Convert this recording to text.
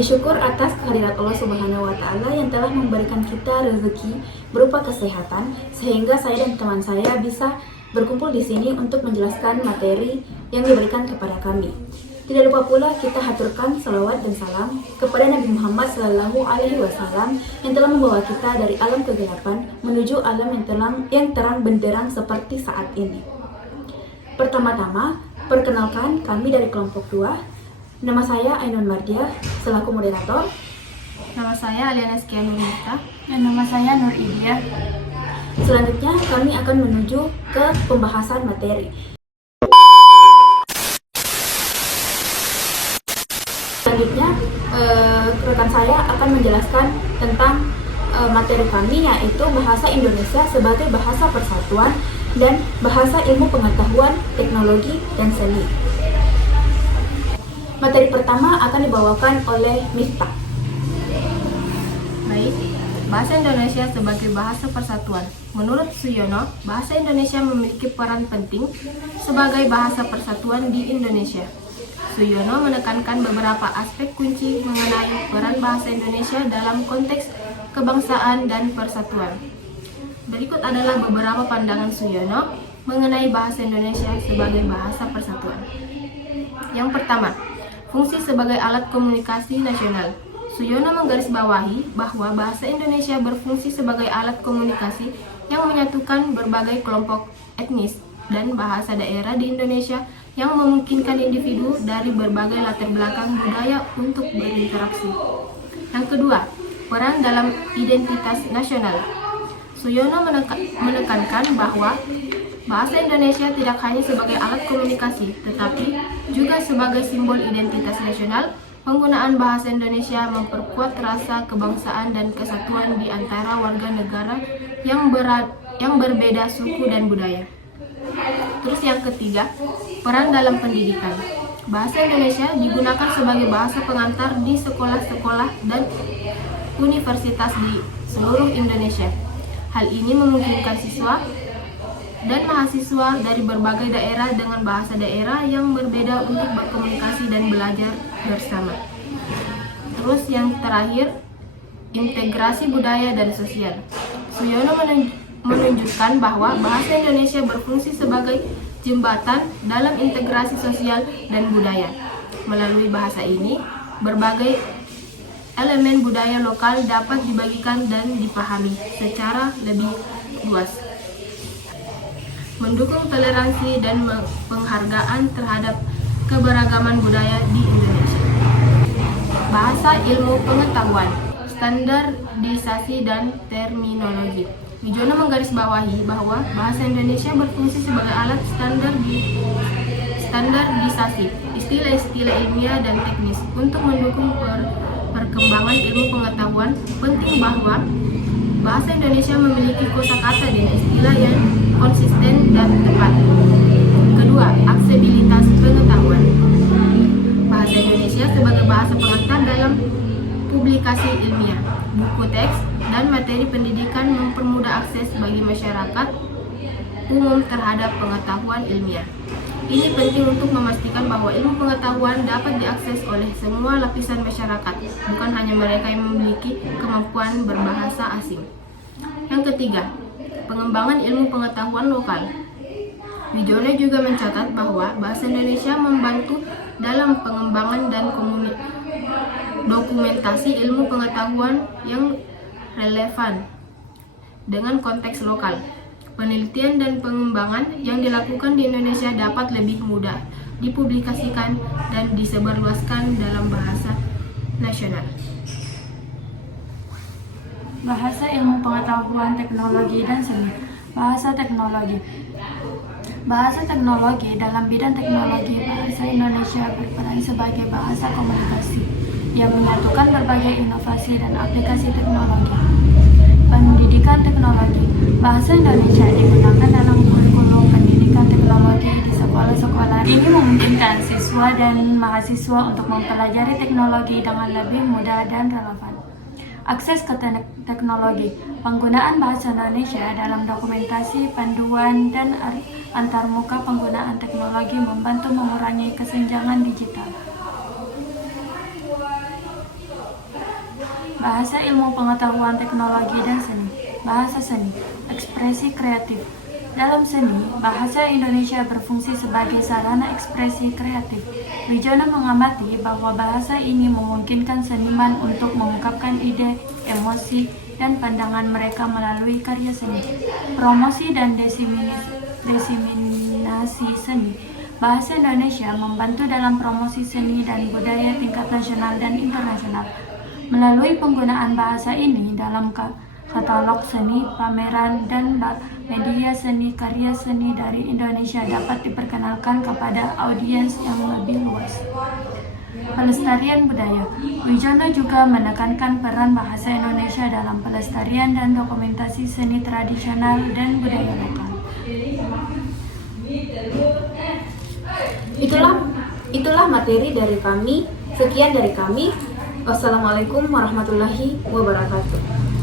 Puji syukur atas kehadirat Allah Subhanahu wa Ta'ala yang telah memberikan kita rezeki berupa kesehatan, sehingga saya dan teman saya bisa berkumpul di sini untuk menjelaskan materi yang diberikan kepada kami. Tidak lupa pula kita haturkan salawat dan salam kepada Nabi Muhammad SAW yang telah membawa kita dari alam kegelapan menuju alam yang terang benderang seperti saat ini. Pertama-tama, perkenalkan kami dari kelompok 2. Nama saya Ainun Mardia selaku moderator. Nama saya Aliana Skianurita. Dan nama saya Nur Idia. Selanjutnya kami akan menuju ke pembahasan materi. Selanjutnya rekan saya akan menjelaskan tentang materi kami, yaitu bahasa Indonesia sebagai bahasa persatuan dan bahasa ilmu pengetahuan, teknologi, dan seni. Materi pertama akan dibawakan oleh Miftah. Baik, bahasa Indonesia sebagai bahasa persatuan. Menurut Suyono, bahasa Indonesia memiliki peran penting sebagai bahasa persatuan di Indonesia. Suyono menekankan beberapa aspek kunci mengenai peran bahasa Indonesia dalam konteks kebangsaan dan persatuan. Berikut adalah beberapa pandangan Suyono mengenai bahasa Indonesia sebagai bahasa persatuan. Yang pertama, fungsi sebagai alat komunikasi nasional. Suyono menggarisbawahi bahwa bahasa Indonesia berfungsi sebagai alat komunikasi yang menyatukan berbagai kelompok etnis dan bahasa daerah di Indonesia yang memungkinkan individu dari berbagai latar belakang budaya untuk berinteraksi. Yang kedua, peran dalam identitas nasional. Suyono menekankan bahwa bahasa Indonesia tidak hanya sebagai alat komunikasi, tetapi juga sebagai simbol identitas nasional. Penggunaan bahasa Indonesia memperkuat rasa kebangsaan dan kesatuan di antara warga negara yang berbeda suku dan budaya. Terus yang ketiga, peran dalam pendidikan. Bahasa Indonesia digunakan sebagai bahasa pengantar di sekolah-sekolah dan universitas di seluruh Indonesia. Hal ini memungkinkan siswa dan mahasiswa dari berbagai daerah dengan bahasa daerah yang berbeda untuk berkomunikasi dan belajar bersama. Terus yang terakhir, integrasi budaya dan sosial. Suyono menunjukkan bahwa bahasa Indonesia berfungsi sebagai jembatan dalam integrasi sosial dan budaya. Melalui bahasa ini, berbagai elemen budaya lokal dapat dibagikan dan dipahami secara lebih luas, mendukung toleransi dan penghargaan terhadap keberagaman budaya di Indonesia. Bahasa ilmu pengetahuan, standarisasi dan terminologi. Wijono menggarisbawahi bahwa bahasa Indonesia berfungsi sebagai alat standarisasi istilah-istilah ilmiah dan teknis untuk mendukung perkembangan ilmu pengetahuan. Penting bahwa bahasa Indonesia memiliki kosakata dan istilah yang konsisten dan tepat. Kedua, aksesibilitas pengetahuan. Bahasa Indonesia sebagai bahasa pengantar dalam publikasi ilmiah, buku teks, dan materi pendidikan mempermudah akses bagi masyarakat umum terhadap pengetahuan ilmiah. Ini penting untuk memastikan bahwa ilmu pengetahuan dapat diakses oleh semua lapisan masyarakat, bukan hanya mereka yang memiliki kemampuan berbahasa asing. Yang ketiga, pengembangan ilmu pengetahuan lokal. Wijono juga mencatat bahwa bahasa Indonesia membantu dalam pengembangan dan dokumentasi ilmu pengetahuan yang relevan dengan konteks lokal. Penelitian dan pengembangan yang dilakukan di Indonesia dapat lebih mudah dipublikasikan dan disebarluaskan dalam bahasa nasional. Bahasa ilmu pengetahuan, teknologi, dan seni. Bahasa teknologi. Bahasa teknologi dalam bidang teknologi, bahasa Indonesia berperan sebagai bahasa komunikasi yang menyatukan berbagai inovasi dan aplikasi teknologi. Pendidikan teknologi. Bahasa Indonesia digunakan dalam kurikulum pendidikan teknologi di sekolah-sekolah. Ini memungkinkan siswa dan mahasiswa untuk mempelajari teknologi dengan lebih mudah dan relevan. Akses ke teknologi. Penggunaan bahasa Indonesia dalam dokumentasi, panduan, dan antarmuka penggunaan teknologi membantu mengurangi kesenjangan digital. bahasa ilmu pengetahuan teknologi dan seni, bahasa seni, ekspresi kreatif. Dalam seni, bahasa Indonesia berfungsi sebagai sarana ekspresi kreatif. Wijono mengamati bahwa bahasa ini memungkinkan seniman untuk mengungkapkan ide, emosi, dan pandangan mereka melalui karya seni. Promosi dan diseminasi seni. Bahasa Indonesia membantu dalam promosi seni dan budaya tingkat nasional dan internasional. Melalui penggunaan bahasa ini dalam katalog seni, pameran, dan media seni, karya seni dari Indonesia dapat diperkenalkan kepada audiens yang lebih luas. Pelestarian budaya. Wijono juga menekankan peran bahasa Indonesia dalam pelestarian dan dokumentasi seni tradisional dan budaya lokal. Itulah materi dari kami. Sekian dari kami. Wassalamualaikum warahmatullahi wabarakatuh.